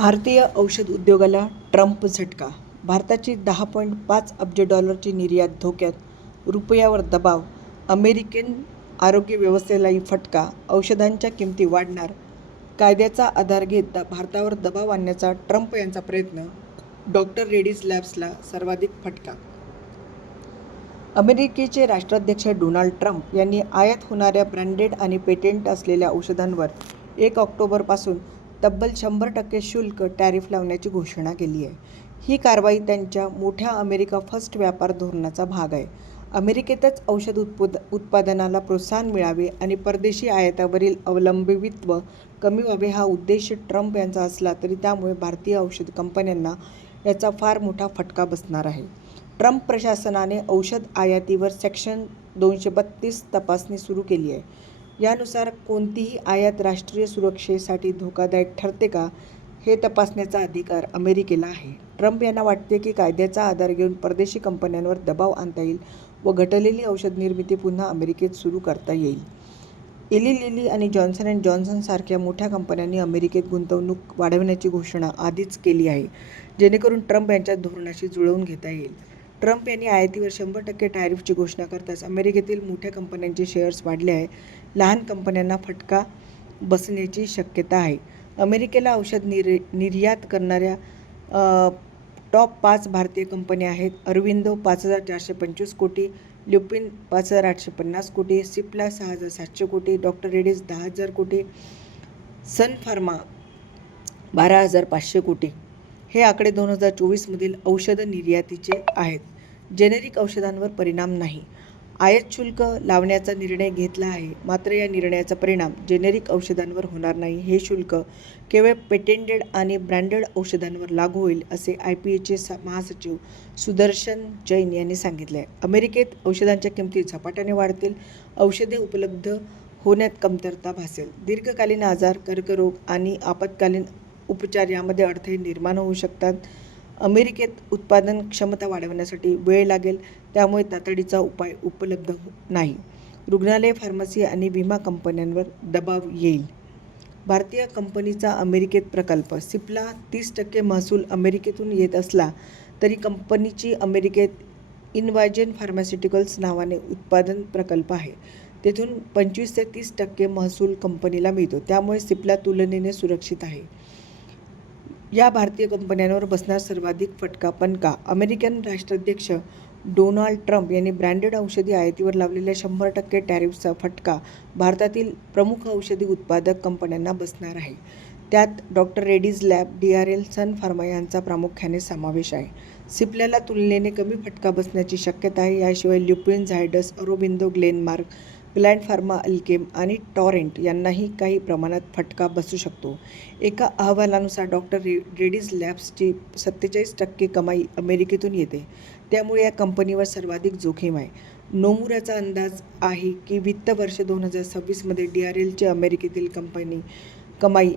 भारतीय औषध उद्योगाला ट्रम्प झटका. भारताची 10.5 अब्ज डॉलरची निर्यात धोक्यात, रुपयावर दबाव, अमेरिकन आरोग्य व्यवस्थेलाही फटका, औषधांच्या किमती वाढणार, कायद्याचा आधार घेत भारतावर दबाव आणण्याचा ट्रम्प यांचा प्रयत्न, डॉक्टर रेड्डीज लॅब्सला सर्वाधिक फटका. अमेरिकेचे राष्ट्राध्यक्ष डोनाल्ड ट्रम्प यांनी आयात होणाऱ्या ब्रँडेड आणि पेटेंट असलेल्या औषधांवर 1 ऑक्टोबरपासून तब्बल 100% शुल्क टॅरिफ लावण्याची घोषणा केली आहे. ही कारवाई त्यांच्या मोठ्या अमेरिका फर्स्ट व्यापार धोरणाचा भाग आहे. अमेरिकेतच औषध उत्पादनाला प्रोत्साहन मिळावे आणि परदेशी आयातीवरील अवलंबित्व कमी व्हावे हा उद्देश ट्रम्प यांचा असला तरी त्यामुळे भारतीय औषध कंपन्यांना याचा फार मोठा फटका बसणार आहे. ट्रम्प प्रशासनाने औषध आयातीवर सेक्शन 232 तपासणी सुरू केली आहे. यानुसार कोणतीही आयात राष्ट्रीय सुरक्षेसाठी धोकादायक ठरते का, हे तपासण्याचा अधिकार अमेरिकेला आहे. ट्रम्प यांना वाटते की कायद्याचा आधार घेऊन परदेशी कंपन्यांवर दबाव आणता येईल व घटलेली औषध निर्मिती पुन्हा अमेरिकेत सुरू करता येईल. एली लिली आणि जॉन्सन अँड जॉन्सन सारख्या मोठ्या कंपन्यांनी अमेरिकेत गुंतवणूक वाढवण्याची घोषणा आधीच केली आहे, जेणेकरून ट्रम्प यांच्या धोरणाशी जुळवून घेता येईल. ट्रम्प यांनी आयातीवर 100% टॅरिफची घोषणा करताच अमेरिकेतील मोठ्या कंपन्यांचे शेअर्स वाढले आहे. लहान कंपन्यांना फटका बसण्याची शक्यता आहे. अमेरिकेला औषध निर्यात करणाऱ्या टॉप 5 भारतीय कंपन्या आहेत. अरविंदो 5,425 कोटी, ल्युपिन 5,850 कोटी, सिप्ला 6,700 कोटी, डॉक्टर रेड्डीज 10,000 कोटी, सन फार्मा 12,500 कोटी. हे आकडे 2024 मधील औषध निर्यातीचे आहेत. जेनेरिक औषधांवर परिणाम नाही. आयात शुल्क लावण्याचा निर्णय घेतला आहे, मात्र या निर्णयाचा परिणाम जेनेरिक औषधांवर होणार नाही. हे शुल्क केवळ पेटेंटेड आणि ब्रँडेड औषधांवर लागू होईल, असे IPAचे महासचिव सुदर्शन जैन यांनी सांगितले आहे. अमेरिकेत औषधांच्या किमती झपाट्याने वाढतील, औषधे उपलब्ध होण्यात कमतरता भासेल, दीर्घकालीन आजार, कर्करोग आणि आपत्कालीन उपचार यामध्ये अडथळे निर्माण होऊ शकतात. अमेरिकेत उत्पादन क्षमता वाढवण्यासाठी वेळ लागेल, त्यामुळे तातडीचा उपाय उपलब्ध नाही. रुग्णालय, फार्मसी आणि विमा कंपन्यांवर दबाव येईल. भारतीय कंपनीचा अमेरिकेत प्रकल्प. सिप्ला 30% महसूल अमेरिकेतून येत असला तरी कंपनीची अमेरिकेत इनवायजेन फार्मास्युटिकल्स नावाने उत्पादन प्रकल्प आहे. तेथून 25 ते 30% महसूल कंपनीला मिळतो. त्यामुळे सिप्ला तुलनेने सुरक्षित आहे. या भारतीय कंपन्यांवर बसणार सर्वाधिक फटका. पण का? अमेरिकन राष्ट्राध्यक्ष डोनाल्ड ट्रम्प यांनी ब्रँडेड औषधी आयातीवर लावलेल्या 100% टॅरिफचा फटका भारतातील प्रमुख औषधी उत्पादक कंपन्यांना बसणार आहे. त्यात डॉक्टर रेड्डीज लॅब, DRL, सन फार्मा यांचा प्रामुख्याने समावेश आहे. सिप्लाला तुलनेने कमी फटका बसण्याची शक्यता आहे. याशिवाय ल्युपिन, झायडस, अरोबिंदो, ग्लेनमार्क, ग्लँड फार्मा, अल्केम आणि टॉरेंट यांनाही काही प्रमाणात फटका बसू शकतो. एका अहवालानुसार डॉक्टर रेड्डीज लॅब्सची 47% कमाई अमेरिकेतून येते, त्यामुळे या कंपनीवर सर्वाधिक जोखीम आहे. नोमुराचा अंदाज आहे की वित्त वर्ष 2026 मध्ये DRLची अमेरिकेतील कमाई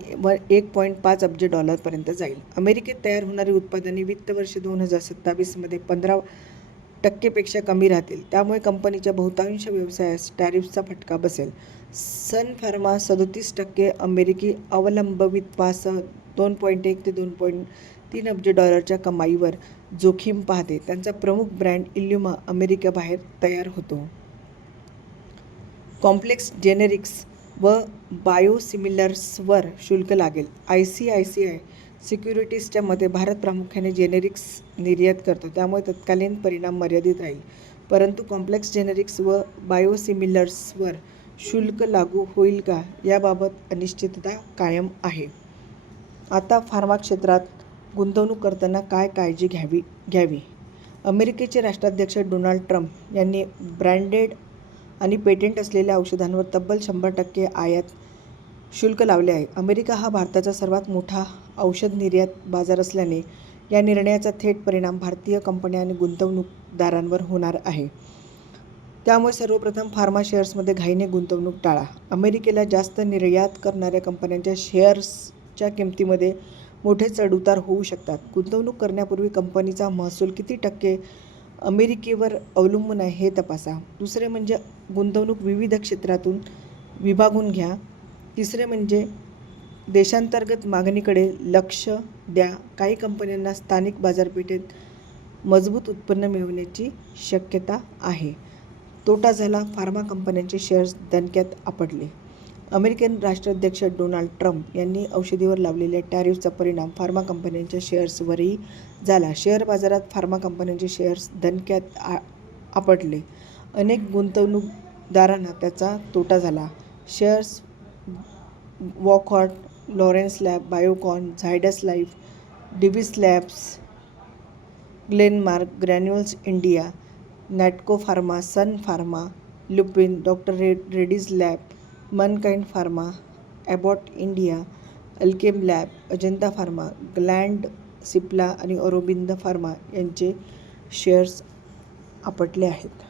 1.5 अब्ज डॉलरपर्यंत जाईल. अमेरिकेत तयार होणारी उत्पादने वित्त वर्ष 2027 मध्ये 15% पेक्षा कमी राहतील, त्यामुळे कंपनीच्या बहुतांश व्यवसायास टॅरिफचा फटका बसेल. सन फार्मा 37% अमेरिकी अवलंबित्वासह 2.1 ते 2.3 अब्ज डॉलरच्या कमाईवर जोखीम पाहते. त्यांचा प्रमुख ब्रँड इल्युमा अमेरिकेबाहेर तयार होतो. कॉम्प्लेक्स जेनेरिक्स व बायोसिमिलर्सवर शुल्क लागेल. ICICI सिक्युरिटीजच्या मते भारत प्रामुख्याने जेनेरिक्स निर्यात करतो, त्यामुळे तत्कालीन परिणाम मर्यादित राहील. परंतु कॉम्प्लेक्स जेनेरिक्स व बायोसिमिलर्सवर शुल्क लागू होईल का, याबाबत अनिश्चितता कायम आहे. आता फार्मा क्षेत्रात गुंतवणूक करताना काय काळजी घ्यावी? अमेरिकेचे राष्ट्राध्यक्ष डोनाल्ड ट्रम्प यांनी ब्रँडेड आणि पेटेंट असलेल्या औषधांवर तब्बल 100% आयात शुल्क लावले आहे. अमेरिका हा भारताचा सर्वात मोठा औषध निर्यात बाजार असल्याने या निर्णयाचा थेट परिणाम भारतीय कंपन्या आणि गुंतवणूकदारांवर होणार आहे. त्यामुळे सर्वप्रथम फार्मा शेअर्समध्ये घाईने गुंतवणूक टाळा. अमेरिकेला जास्त निर्यात करणाऱ्या कंपन्यांच्या शेअर्सच्या किमतीमध्ये मोठे चढउतार होऊ शकतात. गुंतवणूक करण्यापूर्वी कंपनीचा महसूल किती टक्के अमेरिकेवर अवलंबून आहे हे तपासा. दुसरे म्हणजे गुंतवणूक विविध क्षेत्रातून विभागून घ्या. तिसरे म्हणजे देशांतर्गत मागणीकडे लक्ष द्या. काही कंपन्यांना स्थानिक बाजारपेठेत मजबूत उत्पन्न मिळवण्याची शक्यता आहे. तोटा झाला, फार्मा कंपन्यांचे शेअर्स दणक्यात आपटले. अमेरिकन राष्ट्राध्यक्ष डोनाल्ड ट्रम्प यांनी औषधीवर लावलेल्या टॅरिफचा परिणाम फार्मा कंपन्यांच्या शेअर्सवरही झाला. शेअर बाजारात फार्मा कंपन्यांचे शेअर्स दणक्यात आपटले. अनेक गुंतवणूकदारांना त्याचा तोटा झाला. Shares Wockhardt, Laurus Lab, Biocon, Zydus Life, Divi's Labs, Glenmark, Granules India, Natco Pharma, Sun Pharma, Lupin, Doctor Reddy's Lab, Mankind Pharma, Abbott India, Alkem Lab, Ajanta Pharma, Gland Cipla आणि ऑरोबिंदो फार्मा यांचे शेअर्स आपटले आहेत.